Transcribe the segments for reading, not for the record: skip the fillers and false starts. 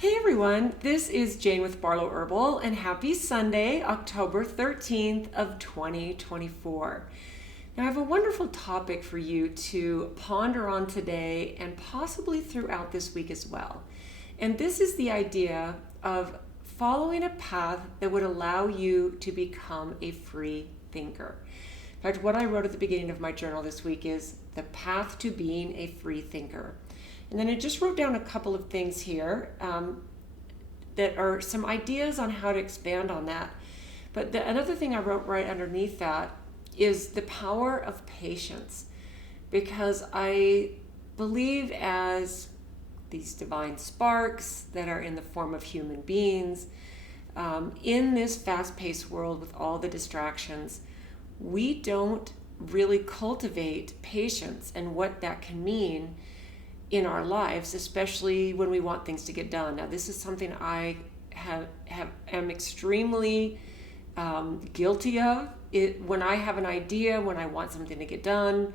Hey everyone, this is Jane with Barlow Herbal, and happy Sunday, October 13th of 2024. Now I have a wonderful topic for you to ponder on today and possibly throughout this week as well. And this is the idea of following a path that would allow you to become a free thinker. In fact, what I wrote at the beginning of my journal this week is the path to being a free thinker. And then I just wrote down a couple of things here that are some ideas on how to expand on that. But another thing I wrote right underneath that is the power of patience. Because I believe as these divine sparks that are in the form of human beings, in this fast-paced world with all the distractions, we don't really cultivate patience and what that can mean in our lives, especially when we want things to get done. Now, this is something I am extremely guilty of. When I have an idea, when I want something to get done,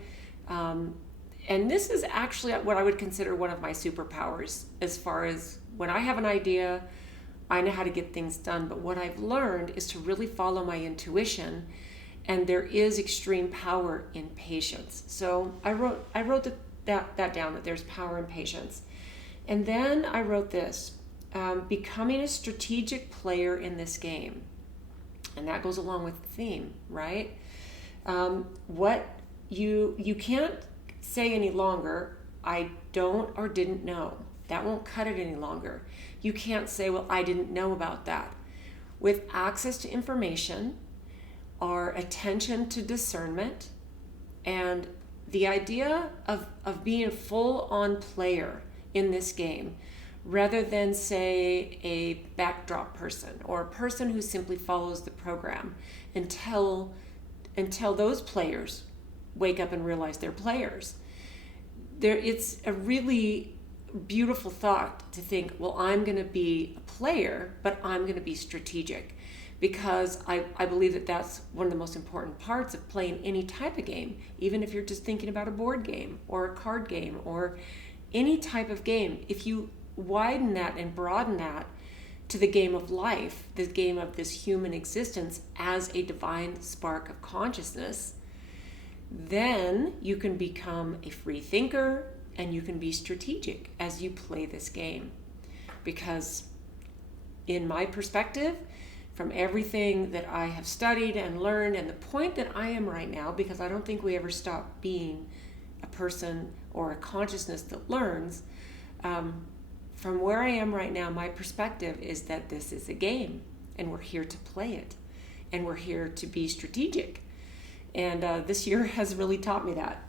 and this is actually what I would consider one of my superpowers. As far as when I have an idea, I know how to get things done. But what I've learned is to really follow my intuition, and there is extreme power in patience. So I wrote that down, that there's power in patience. And then I wrote this, becoming a strategic player in this game. And that goes along with the theme, right? What you can't say any longer, I don't or didn't know. That won't cut it any longer. You can't say, well, I didn't know about that. With access to information, our attention to discernment, and the idea of being a full-on player in this game, rather than, say, a backdrop person or a person who simply follows the program until those players wake up and realize they're players. It's a really beautiful thought to think, well, I'm going to be a player, but I'm going to be strategic. Because I believe that that's one of the most important parts of playing any type of game, even if you're just thinking about a board game or a card game or any type of game. If you widen that and broaden that to the game of life, the game of this human existence as a divine spark of consciousness, then you can become a free thinker and you can be strategic as you play this game. Because in my perspective, from everything that I have studied and learned, and the point that I am right now, because I don't think we ever stop being a person or a consciousness that learns, from where I am right now, my perspective is that this is a game, and we're here to play it, and we're here to be strategic. And this year has really taught me that.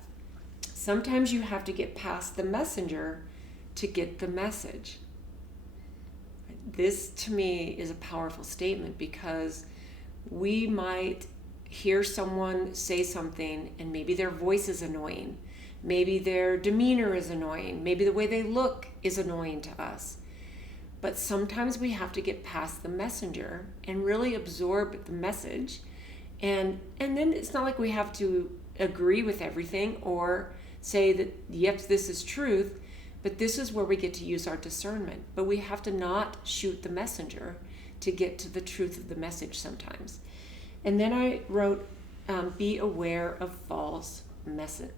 Sometimes you have to get past the messenger to get the message. This, to me, is a powerful statement, because we might hear someone say something and maybe their voice is annoying. Maybe their demeanor is annoying. Maybe the way they look is annoying to us. But sometimes we have to get past the messenger and really absorb the message. And then it's not like we have to agree with everything or say that, yep, this is truth. But this is where we get to use our discernment. But we have to not shoot the messenger to get to the truth of the message sometimes. And then I wrote, be aware of false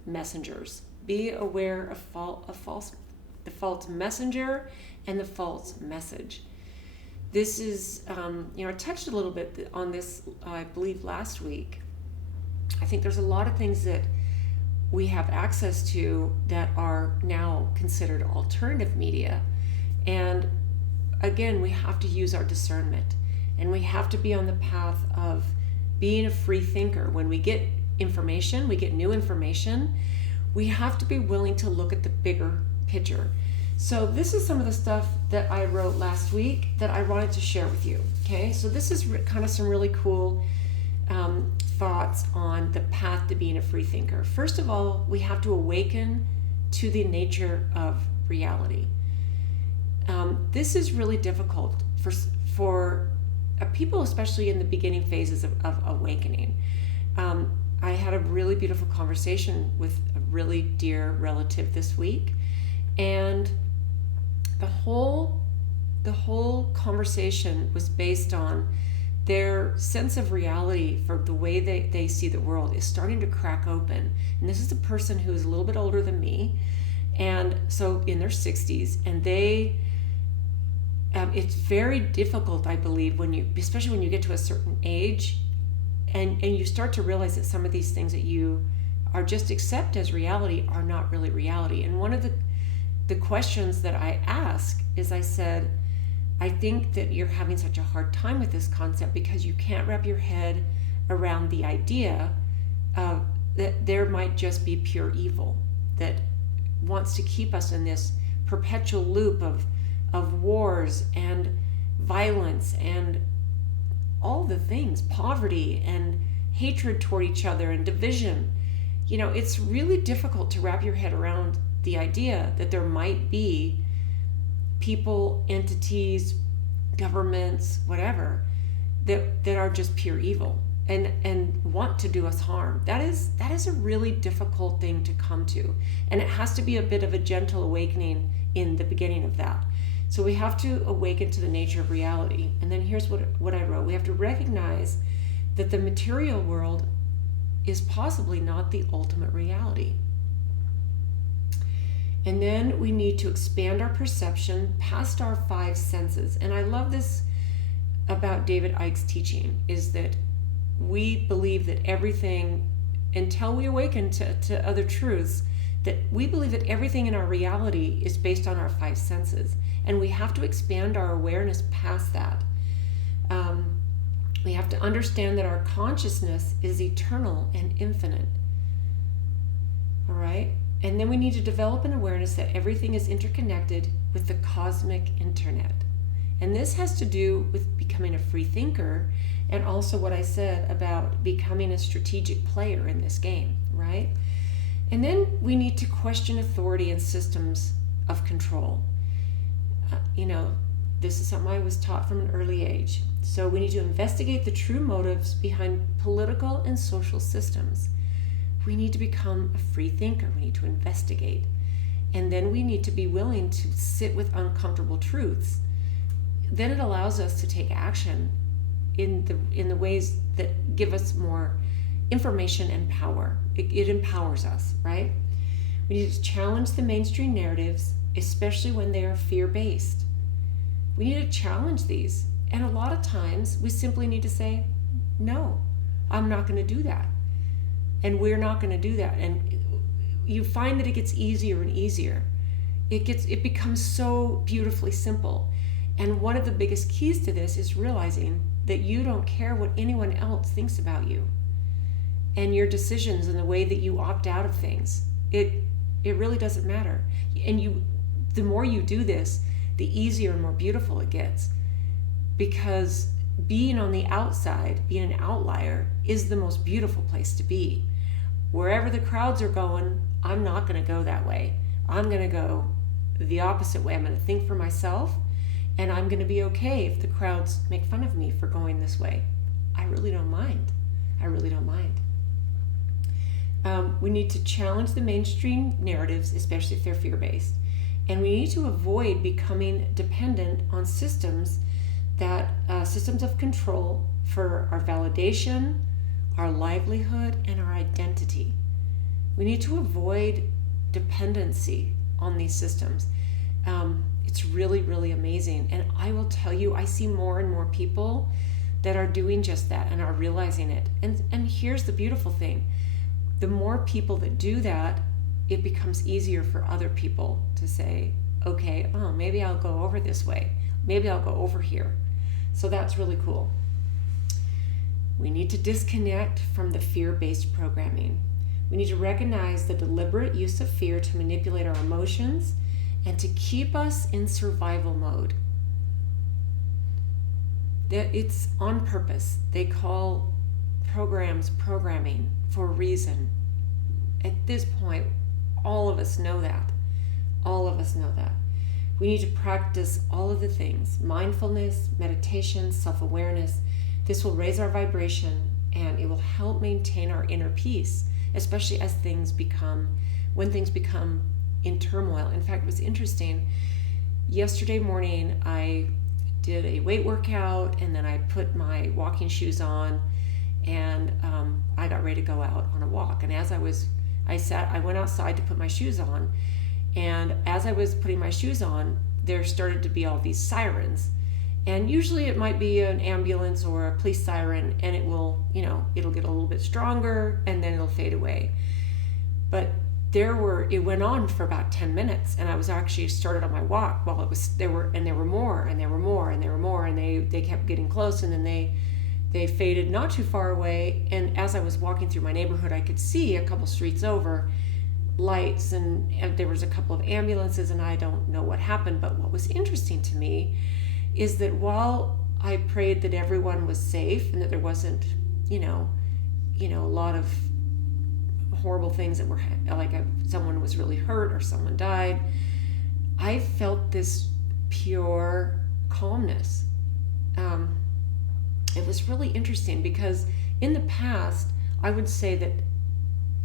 messengers. Be aware of the false messenger and the false message. This is, I touched a little bit on this, I believe, last week. I think there's a lot of things that we have access to that are now considered alternative media. And again, we have to use our discernment, and we have to be on the path of being a free thinker. When we get information, we get new information, we have to be willing to look at the bigger picture. So this is some of the stuff that I wrote last week that I wanted to share with you. Okay, so this is kind of some really cool thoughts on the path to being a free thinker. First of all, we have to awaken to the nature of reality. This is really difficult for people, especially in the beginning phases of awakening. I had a really beautiful conversation with a really dear relative this week, and the whole the whole conversation was based on their sense of reality for the way they see the world is starting to crack open. And this is a person who is a little bit older than me, and so in their 60s, and it's very difficult, I believe, especially when you get to a certain age, and you start to realize that some of these things that you are just accept as reality are not really reality. And one of the questions that I ask is, I said, I think that you're having such a hard time with this concept because you can't wrap your head around the idea that there might just be pure evil that wants to keep us in this perpetual loop of wars and violence and all the things, poverty and hatred toward each other and division. It's really difficult to wrap your head around the idea that there might be people, entities, governments, whatever, that are just pure evil and want to do us harm. That is a really difficult thing to come to. And it has to be a bit of a gentle awakening in the beginning of that. So we have to awaken to the nature of reality. And then here's what I wrote. We have to recognize that the material world is possibly not the ultimate reality. And then we need to expand our perception past our five senses. And I love this about David Icke's teaching, is that we believe that everything, until we awaken to other truths, that we believe that everything in our reality is based on our five senses. And we have to expand our awareness past that. We have to understand that our consciousness is eternal and infinite. All right? And then we need to develop an awareness that everything is interconnected with the cosmic internet. And this has to do with becoming a free thinker, and also what I said about becoming a strategic player in this game, right? And then we need to question authority and systems of control. This is something I was taught from an early age. So we need to investigate the true motives behind political and social systems. We need to become a free thinker. We need to investigate. And then we need to be willing to sit with uncomfortable truths. Then it allows us to take action in the ways that give us more information and power. It empowers us, right? We need to challenge the mainstream narratives, especially when they are fear-based. We need to challenge these. And a lot of times we simply need to say, no, I'm not going to do that. And we're not going to do that. And you find that it gets easier and easier. It becomes so beautifully simple. And one of the biggest keys to this is realizing that you don't care what anyone else thinks about you and your decisions and the way that you opt out of things. It really doesn't matter. And the more you do this, the easier and more beautiful it gets. Because being on the outside, being an outlier, is the most beautiful place to be. Wherever the crowds are going, I'm not going to go that way. I'm going to go the opposite way. I'm going to think for myself, and I'm going to be okay if the crowds make fun of me for going this way. I really don't mind. I really don't mind. We need to challenge the mainstream narratives, especially if they're fear-based. And we need to avoid becoming dependent on systems of control for our validation, our livelihood, and our identity. We need to avoid dependency on these systems. It's really, really amazing. And I will tell you, I see more and more people that are doing just that and are realizing it. And here's the beautiful thing. The more people that do that, it becomes easier for other people to say, okay, maybe I'll go over this way. Maybe I'll go over here. So that's really cool. We need to disconnect from the fear-based programming. We need to recognize the deliberate use of fear to manipulate our emotions and to keep us in survival mode. That it's on purpose. They call programs programming for a reason. At this point, all of us know that. All of us know that. We need to practice all of the things: mindfulness, meditation, self-awareness. This will raise our vibration and it will help maintain our inner peace, especially as when things become in turmoil. In fact, it was interesting. Yesterday morning, I did a weight workout, and then I put my walking shoes on, and I got ready to go out on a walk. And as I went outside to put my shoes on, and as I was putting my shoes on, there started to be all these sirens. And usually it might be an ambulance or a police siren, and it'll get a little bit stronger and then it'll fade away. But it went on for about 10 minutes, and I was actually started on my walk while there were more, and they kept getting close, and then they faded not too far away. And as I was walking through my neighborhood, I could see a couple streets over lights, and there was a couple of ambulances, and I don't know what happened. But what was interesting to me is that while I prayed that everyone was safe and that there wasn't, a lot of horrible things that were like someone was really hurt or someone died, I felt this pure calmness. It was really interesting because in the past, I would say that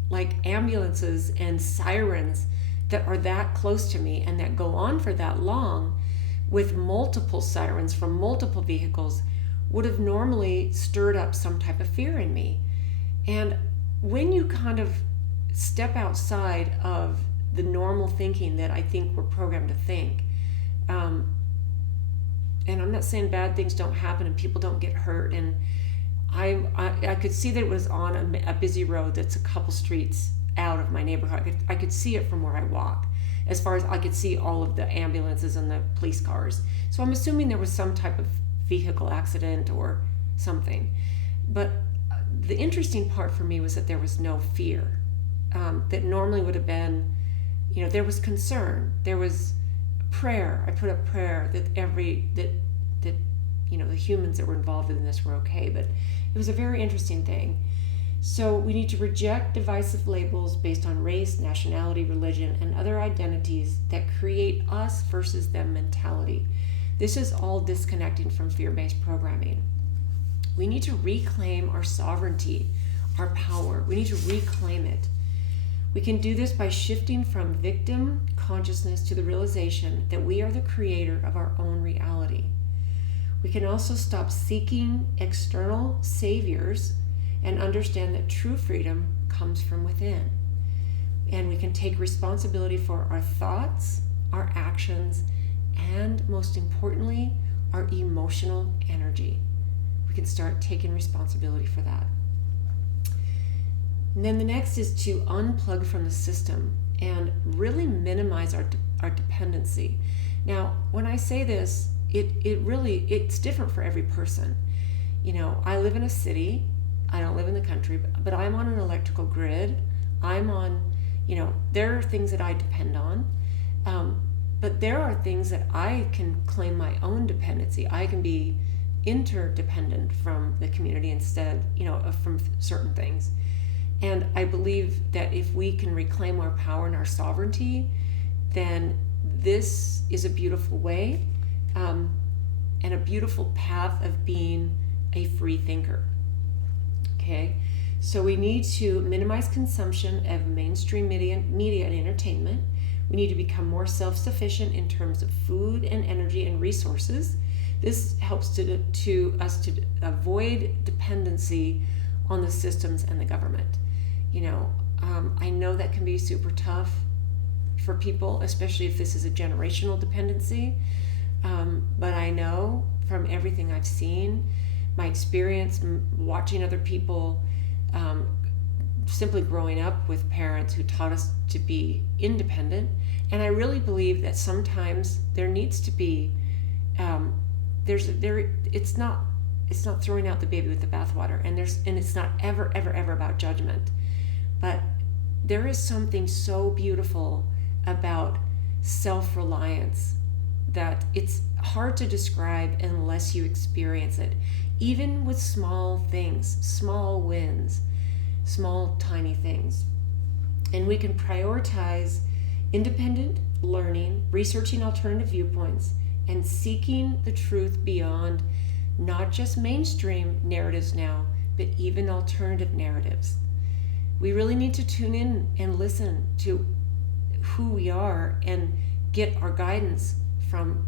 like ambulances and sirens that are that close to me and that go on for that long with multiple sirens from multiple vehicles would have normally stirred up some type of fear in me. And when you kind of step outside of the normal thinking that I think we're programmed to think, and I'm not saying bad things don't happen and people don't get hurt, and I could see that it was on a busy road that's a couple streets out of my neighborhood. I could see it from where I walk, as far as I could see all of the ambulances and the police cars. So I'm assuming there was some type of vehicle accident or something. But the interesting part for me was that there was no fear. That normally would have been, there was concern, there was prayer. I put up prayer that the humans that were involved in this were okay. But it was a very interesting thing. So we need to reject divisive labels based on race, nationality, religion, and other identities that create us versus them mentality. This is all disconnecting from fear-based programming. We need to reclaim our sovereignty, our power. We need to reclaim it. We can do this by shifting from victim consciousness to the realization that we are the creator of our own reality. We can also stop seeking external saviors and understand that true freedom comes from within. And we can take responsibility for our thoughts, our actions, and most importantly, our emotional energy. We can start taking responsibility for that. And then the next is to unplug from the system and really minimize our dependency. Now, when I say this, it's different for every person. I live in a city. I don't live in the country, but I'm on an electrical grid. I'm on, there are things that I depend on, but there are things that I can claim my own dependency. I can be interdependent from the community instead, from certain things. And I believe that if we can reclaim our power and our sovereignty, then this is a beautiful way and a beautiful path of being a free thinker. Okay, so we need to minimize consumption of mainstream media and entertainment. We need to become more self-sufficient in terms of food and energy and resources. This helps to us to avoid dependency on the systems and the government. I know that can be super tough for people, especially if this is a generational dependency. But I know from everything I've seen, my experience watching other people, simply growing up with parents who taught us to be independent, and I really believe that sometimes there needs to be it's not throwing out the baby with the bathwater, and it's not ever about judgment, but there is something so beautiful about self-reliance that it's hard to describe unless you experience it. Even with small things, small wins, small tiny things. And we can prioritize independent learning, researching alternative viewpoints, and seeking the truth beyond not just mainstream narratives now, but even alternative narratives. We really need to tune in and listen to who we are and get our guidance from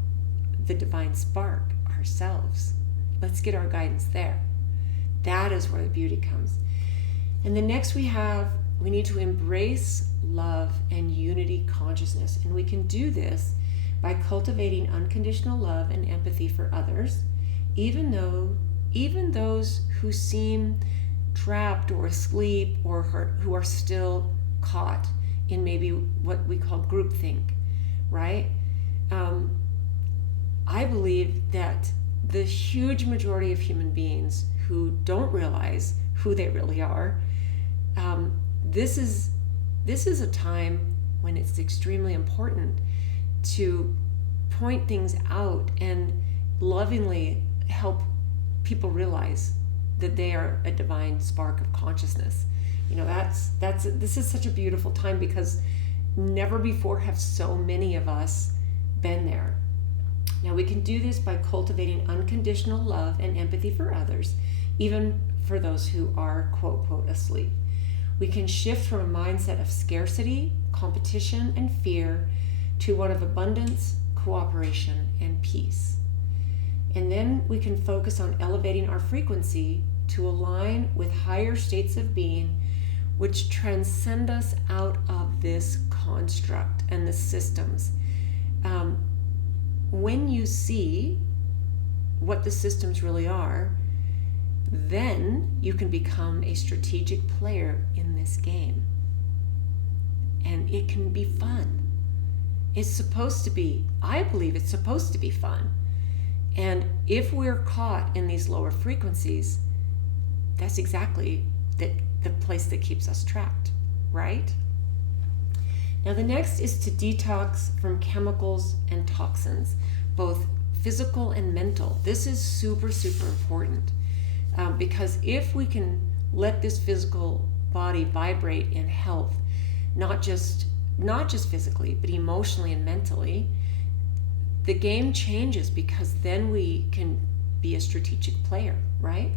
the divine spark, our ourselves. Let's get our guidance there. That is where the beauty comes. And then next we need to embrace love and unity consciousness. And we can do this by cultivating unconditional love and empathy for others, even those who seem trapped or asleep or who are still caught in maybe what we call groupthink, right? I believe that the huge majority of human beings who don't realize who they really are, this is a time when it's extremely important to point things out and lovingly help people realize that they are a divine spark of consciousness. This is such a beautiful time because never before have so many of us been there. Now we can do this by cultivating unconditional love and empathy for others, even for those who are quote, quote, asleep. We can shift from a mindset of scarcity, competition, and fear to one of abundance, cooperation, and peace. And then we can focus on elevating our frequency to align with higher states of being, which transcend us out of this construct and the systems. When you see what the systems really are, then you can become a strategic player in this game. And it can be fun. It's supposed to be, I believe it's supposed to be fun. And if we're caught in these lower frequencies, that's exactly the place that keeps us trapped, right? Now the next is to detox from chemicals and toxins, both physical and mental. This is super, super important because if we can let this physical body vibrate in health, not just physically, but emotionally and mentally, the game changes because then we can be a strategic player, right?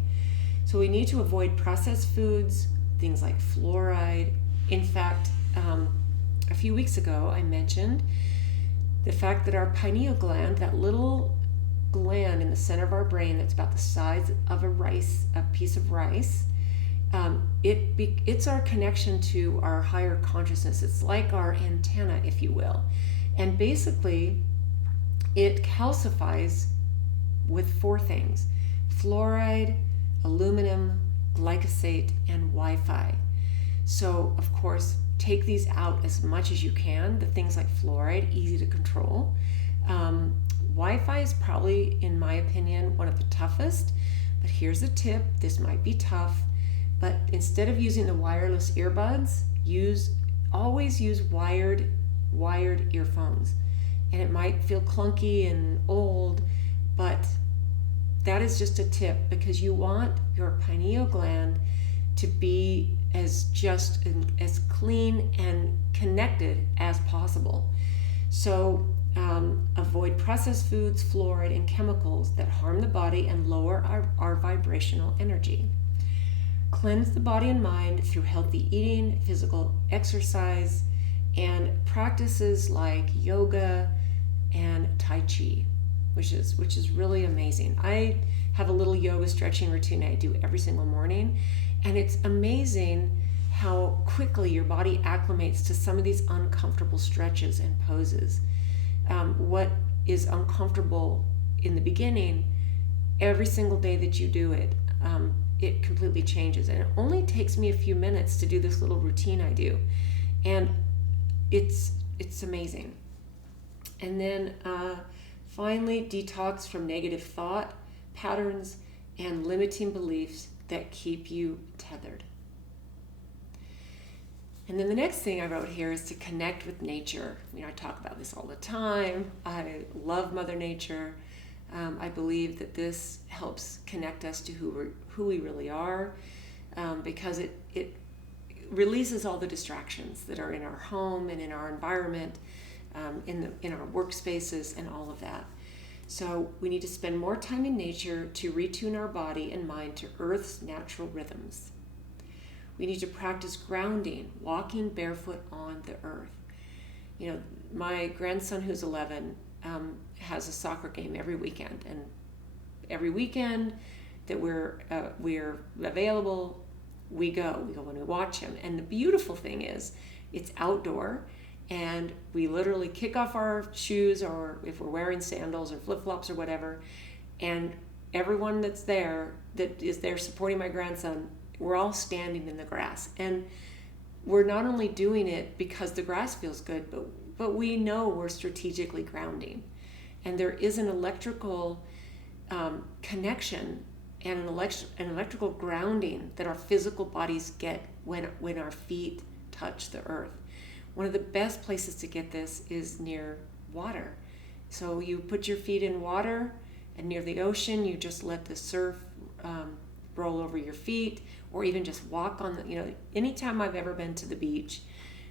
So we need to avoid processed foods, things like fluoride. In fact, a few weeks ago, I mentioned the fact that our pineal gland, that little gland in the center of our brain that's about the size of a piece of rice, it's our connection to our higher consciousness. It's like our antenna, if you will. And basically, it calcifies with 4 things: fluoride, aluminum, glyphosate, and Wi-Fi. So, of course, take these out as much as you can. The things like fluoride, easy to control. Wi-Fi is probably, in my opinion, one of the toughest. But here's a tip. This might be tough. But instead of using the wireless earbuds, always use wired earphones. And it might feel clunky and old, but that is just a tip because you want your pineal gland to be as clean and connected as possible. So avoid processed foods, fluoride, and chemicals that harm the body and lower our vibrational energy. Cleanse the body and mind through healthy eating, physical exercise, and practices like yoga and Tai Chi, which is really amazing. I have a little yoga stretching routine I do every single morning, and it's amazing how quickly your body acclimates to some of these uncomfortable stretches and poses. What is uncomfortable in the beginning, every single day that you do it, it completely changes. And it only takes me a few minutes to do this little routine I do. And it's amazing. And then finally, detox from negative thought patterns and limiting beliefs that keep you tethered. And then the next thing I wrote here is to connect with nature. I talk about this all the time. I love Mother Nature. I believe that this helps connect us to who we really are, because it releases all the distractions that are in our home and in our environment, in our workspaces and all of that. So we need to spend more time in nature to retune our body and mind to Earth's natural rhythms. We need to practice grounding, walking barefoot on the earth. My grandson, who's 11, has a soccer game every weekend, and every weekend that we're available, we go when we watch him. And the beautiful thing is it's outdoor, and we literally kick off our shoes, or if we're wearing sandals or flip-flops or whatever, and everyone that is there supporting my grandson, we're all standing in the grass. And we're not only doing it because the grass feels good, but we know we're strategically grounding. And there is an electrical connection and an electrical grounding that our physical bodies get when our feet touch the earth. One of the best places to get this is near water. So you put your feet in water, and near the ocean, you just let the surf roll over your feet, or even just walk on the, anytime I've ever been to the beach,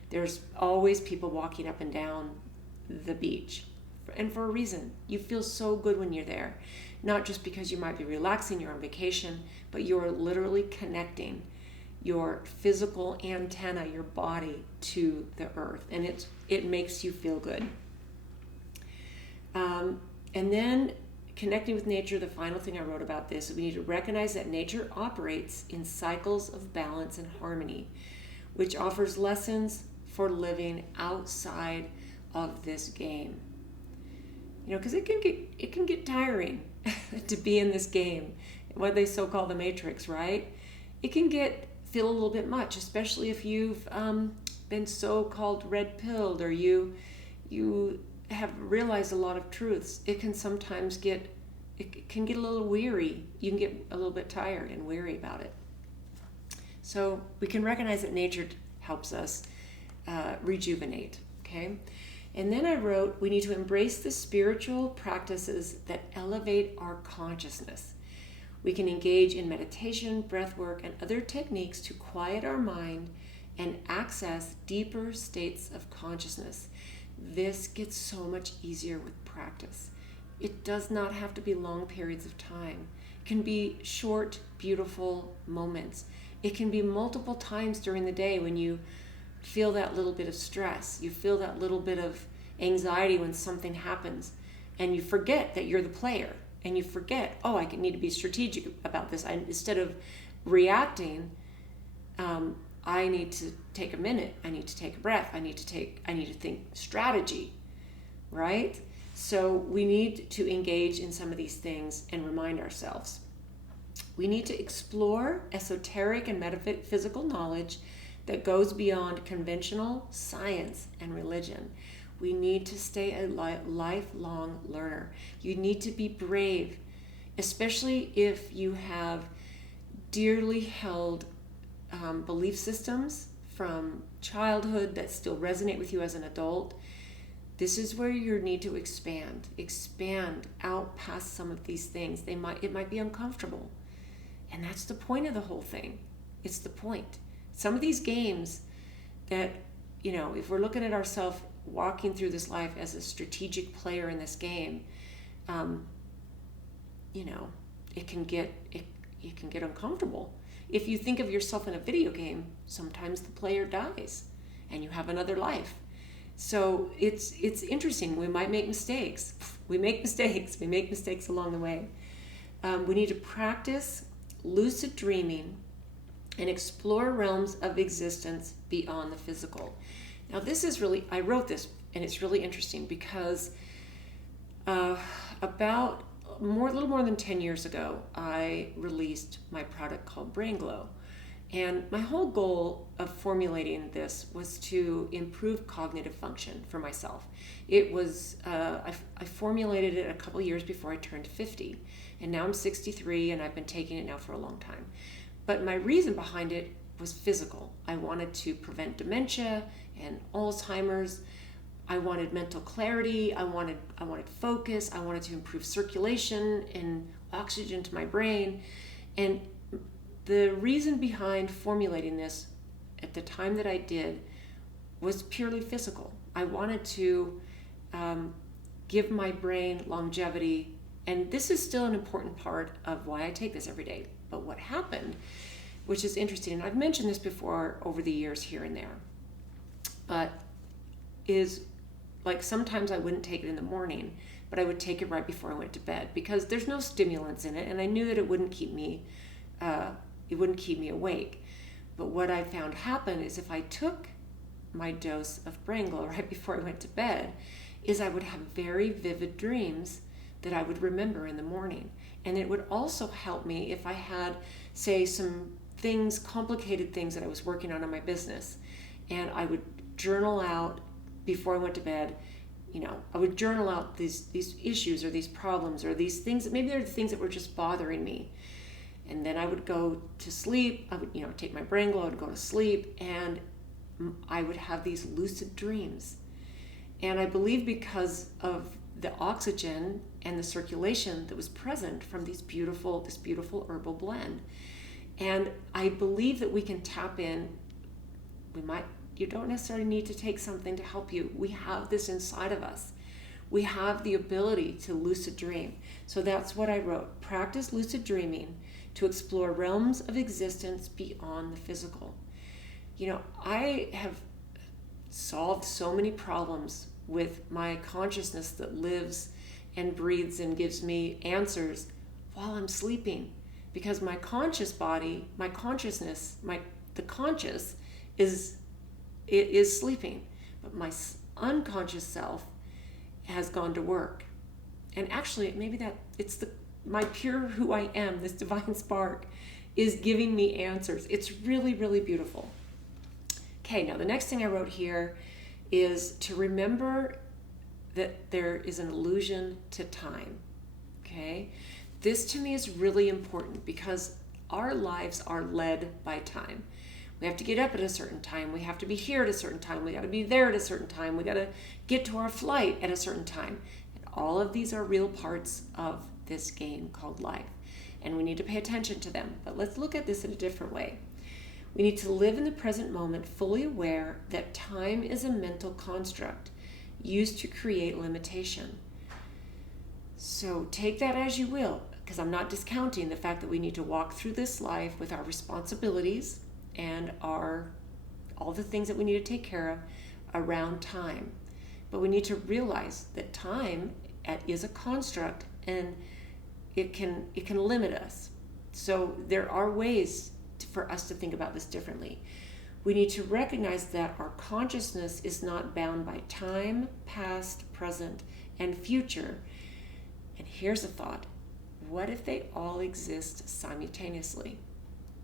there's always people walking up and down the beach. And for a reason. You feel so good when you're there. Not just because you might be relaxing, you're on vacation, but you're literally connecting your physical antenna, your body, to the earth. And it makes you feel good. And then connecting with nature, the final thing I wrote about this, we need to recognize that nature operates in cycles of balance and harmony, which offers lessons for living outside of this game. Because it can get tiring to be in this game, what they so-call the Matrix, right? It can feel a little bit much, especially if you've been so-called red-pilled, or you have realized a lot of truths. It can sometimes get a little weary. You can get a little bit tired and weary about it. So we can recognize that nature helps us rejuvenate, okay? And then I wrote, we need to embrace the spiritual practices that elevate our consciousness. We can engage in meditation, breath work, and other techniques to quiet our mind and access deeper states of consciousness. This gets so much easier with practice. It does not have to be long periods of time. It can be short, beautiful moments. It can be multiple times during the day when you feel that little bit of stress. You feel that little bit of anxiety when something happens, and you forget that you're the player, and you forget, I need to be strategic about this. Instead of reacting, I need to take a minute. I need to take a breath. I need to think strategy, right? So we need to engage in some of these things and remind ourselves. We need to explore esoteric and metaphysical knowledge that goes beyond conventional science and religion. We need to stay a lifelong learner. You need to be brave, especially if you have dearly held belief systems from childhood that still resonate with you as an adult. This is where you need to expand out past some of these things. It might be uncomfortable, and that's the point of the whole thing. It's the point. Some of these games that, if we're looking at ourselves walking through this life as a strategic player in this game, it can get uncomfortable. If you think of yourself in a video game, sometimes the player dies and you have another life. So it's interesting. We might make mistakes. We make mistakes along the way. We need to practice lucid dreaming and explore realms of existence beyond the physical. Now I wrote this, and it's really interesting because about a little more than 10 years ago, I released my product called Brain Glow. And my whole goal of formulating this was to improve cognitive function for myself. It was, I formulated it a couple years before I turned 50. And now I'm 63, and I've been taking it now for a long time. But my reason behind it was physical. I wanted to prevent dementia and Alzheimer's. I wanted mental clarity. I wanted focus. I wanted to improve circulation and oxygen to my brain. And the reason behind formulating this at the time that I did was purely physical. I wanted to give my brain longevity, and this is still an important part of why I take this every day. But what happened, which is interesting, and I've mentioned this before over the years here and there, but is like sometimes I wouldn't take it in the morning but I would take it right before I went to bed because there's no stimulants in it, and I knew that it wouldn't keep me awake. But what I found happen is if I took my dose of brain glow right before I went to bed, is I would have very vivid dreams that I would remember in the morning. And it would also help me if I had, say, some things, complicated things that I was working on in my business, and I would journal out before I went to bed. I would journal out these issues or these problems or these things that maybe they're the things that were just bothering me. And then I would go to sleep. I would, take my brain glow, I would go to sleep, and I would have these lucid dreams. And I believe because of the oxygen and the circulation that was present from this beautiful herbal blend. And I believe that we can tap in. You don't necessarily need to take something to help you. We have this inside of us. We have the ability to lucid dream. So that's what I wrote. Practice lucid dreaming to explore realms of existence beyond the physical. I have solved so many problems with my consciousness that lives and breathes and gives me answers while I'm sleeping, because my conscious body, my consciousness, the conscious is sleeping, but my unconscious self has gone to work. And actually, maybe my pure who I am, this divine spark, is giving me answers. It's really, really beautiful. Okay, now the next thing I wrote here is to remember that there is an illusion to time. Okay? This to me is really important because our lives are led by time. We have to get up at a certain time. We have to be here at a certain time. We got to be there at a certain time. We got to get to our flight at a certain time. And all of these are real parts of this game called life. And we need to pay attention to them. But let's look at this in a different way. We need to live in the present moment, fully aware that time is a mental construct used to create limitation. So take that as you will, because I'm not discounting the fact that we need to walk through this life with our responsibilities and all the things that we need to take care of around time. But we need to realize that time is a construct, and it can limit us. So there are ways for us to think about this differently. We need to recognize that our consciousness is not bound by time, past, present, and future. And here's a thought. What if they all exist simultaneously?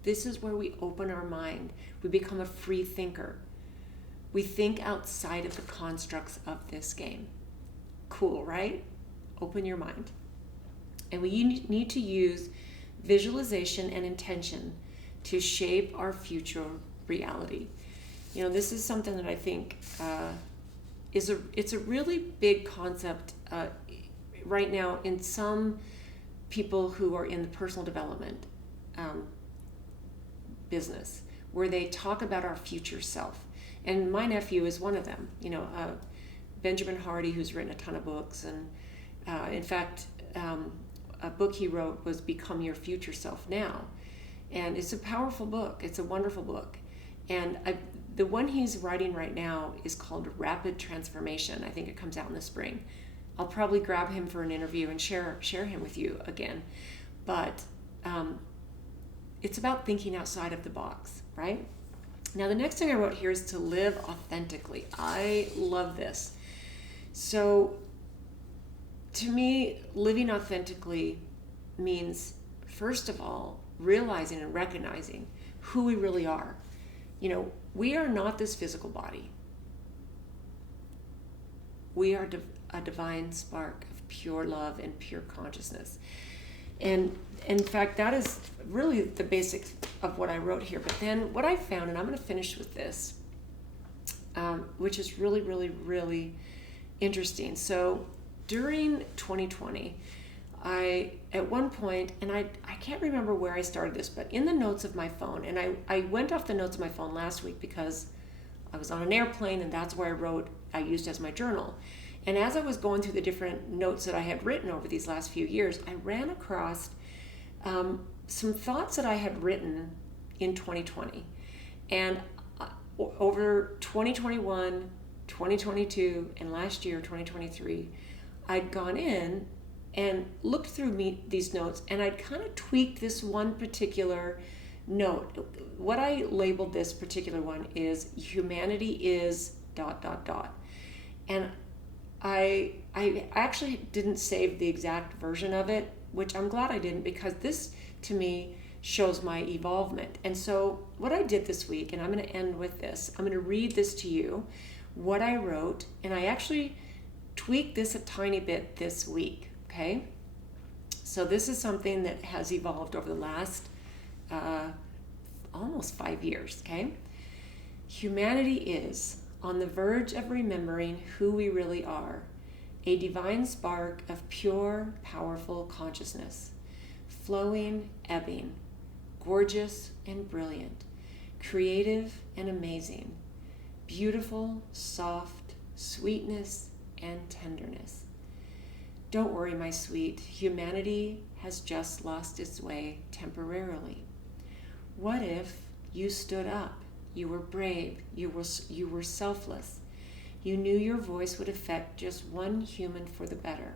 This is where we open our mind. We become a free thinker. We think outside of the constructs of this game. Cool, right? Open your mind. And we need to use visualization and intention to shape our future reality. This is something that I think it's a really big concept right now in some people who are in the personal development business, where they talk about our future self. And my nephew is one of them. Benjamin Hardy, who's written a ton of books, and in fact, a book he wrote was Become Your Future Self Now. And it's a powerful book. It's a wonderful book. And the one he's writing right now is called Rapid Transformation. I think it comes out in the spring. I'll probably grab him for an interview and share him with you again. But it's about thinking outside of the box, right? Now, the next thing I wrote here is to live authentically. I love this. So to me, living authentically means, first of all, realizing and recognizing who we really are. We are not this physical body. We are a divine spark of pure love and pure consciousness. And in fact, that is really the basics of what I wrote here. But then what I found, and I'm going to finish with this, which is really, really, really interesting. So during 2020, at one point, and I can't remember where I started this, but in the notes of my phone, and I went off the notes of my phone last week because I was on an airplane, and that's where I used as my journal. And as I was going through the different notes that I had written over these last few years, I ran across some thoughts that I had written in 2020. And over 2021, 2022, and last year, 2023, I'd gone in and looked through these notes, and I'd kind of tweaked this one particular note. What I labeled this particular one is humanity is ... And I actually didn't save the exact version of it, which I'm glad I didn't, because this to me shows my evolvement. And so what I did this week, and I'm going to end with this, I'm going to read this to you, what I wrote, and I actually tweaked this a tiny bit this week, okay? So this is something that has evolved over the last almost 5 years, okay? Humanity is on the verge of remembering who we really are, a divine spark of pure, powerful consciousness, flowing, ebbing, gorgeous and brilliant, creative and amazing, beautiful, soft, sweetness and tenderness. Don't worry, my sweet, humanity has just lost its way temporarily. What if you stood up? You were brave, you were selfless. You knew your voice would affect just one human for the better.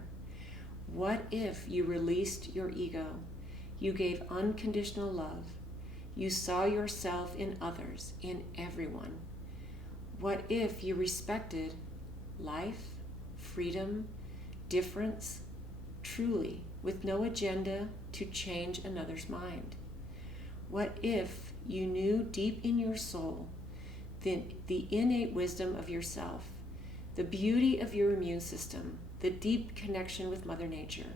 What if you released your ego? You gave unconditional love. You saw yourself in others, in everyone. What if you respected life, freedom, difference, truly, with no agenda to change another's mind? What if you knew deep in your soul the innate wisdom of yourself, the beauty of your immune system, the deep connection with Mother Nature?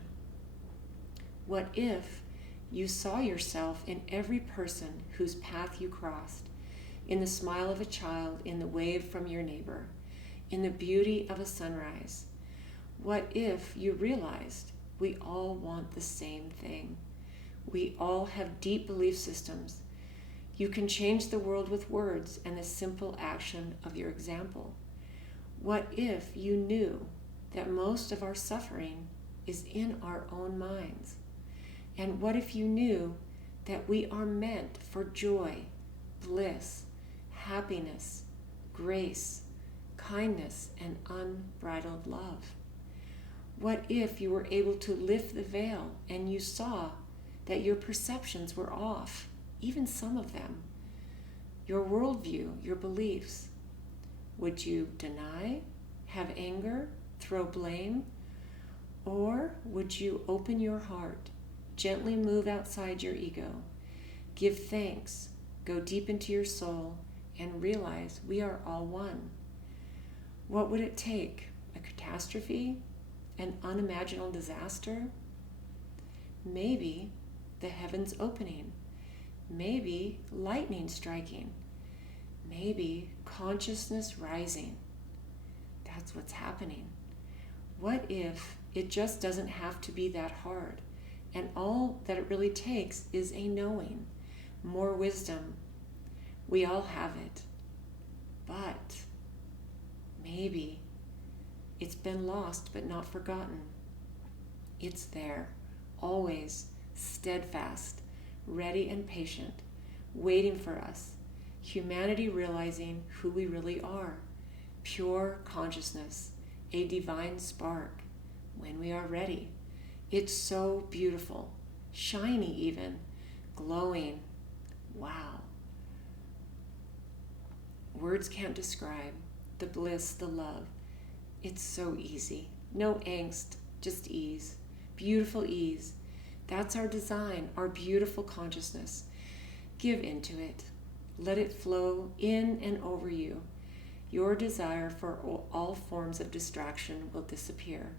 What if you saw yourself in every person whose path you crossed, in the smile of a child, in the wave from your neighbor, in the beauty of a sunrise? What if you realized we all want the same thing? We all have deep belief systems. You can change the world with words and the simple action of your example. What if you knew that most of our suffering is in our own minds? And what if you knew that we are meant for joy, bliss, happiness, grace, kindness, and unbridled love? What if you were able to lift the veil and you saw that your perceptions were off, even some of them, your worldview, your beliefs? Would you deny, have anger, throw blame? Or would you open your heart, gently move outside your ego, give thanks, go deep into your soul, and realize we are all one? What would it take? A catastrophe? An unimaginable disaster? Maybe the heavens opening. Maybe lightning striking. Maybe consciousness rising. That's what's happening. What if it just doesn't have to be that hard, and all that it really takes is a knowing, more wisdom? We all have it, but maybe it's been lost but not forgotten. It's there, always steadfast, ready and patient, waiting for us. Humanity realizing who we really are, pure consciousness, a divine spark, when we are ready. It's so beautiful, shiny even, glowing. Wow. Words can't describe the bliss, the love. It's so easy. No angst, just ease. Beautiful ease. That's our design, our beautiful consciousness. Give into it. Let it flow in and over you. Your desire for all forms of distraction will disappear.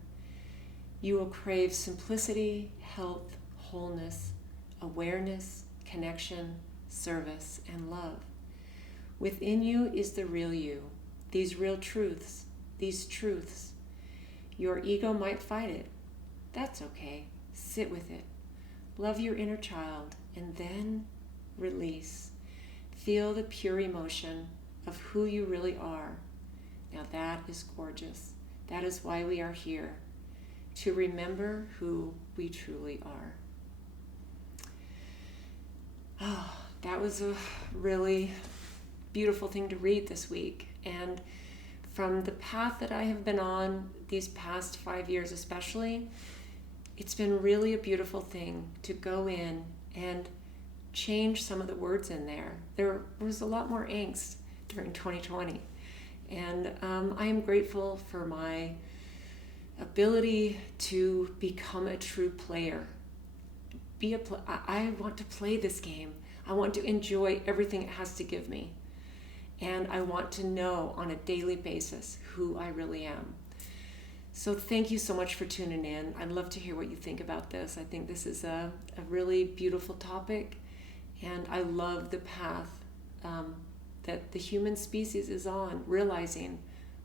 You will crave simplicity, health, wholeness, awareness, connection, service, and love. Within you is the real you, these real truths, these truths. Your ego might fight it. That's okay. Sit with it. Love your inner child, and then release. Feel the pure emotion of who you really are. Now that is gorgeous. That is why we are here, to remember who we truly are. Oh, that was a really beautiful thing to read this week. And from the path that I have been on, these past 5 years especially, it's been really a beautiful thing to go in and change some of the words in there. There was a lot more angst during 2020. And I am grateful for my ability to become a true player. I want to play this game. I want to enjoy everything it has to give me. And I want to know on a daily basis who I really am. So thank you so much for tuning in. I'd love to hear what you think about this. I think this is a really beautiful topic, and I love the path that the human species is on, realizing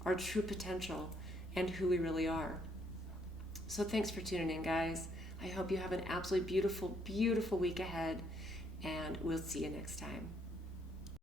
our true potential and who we really are. So thanks for tuning in, guys. I hope you have an absolutely beautiful, beautiful week ahead, and we'll see you next time.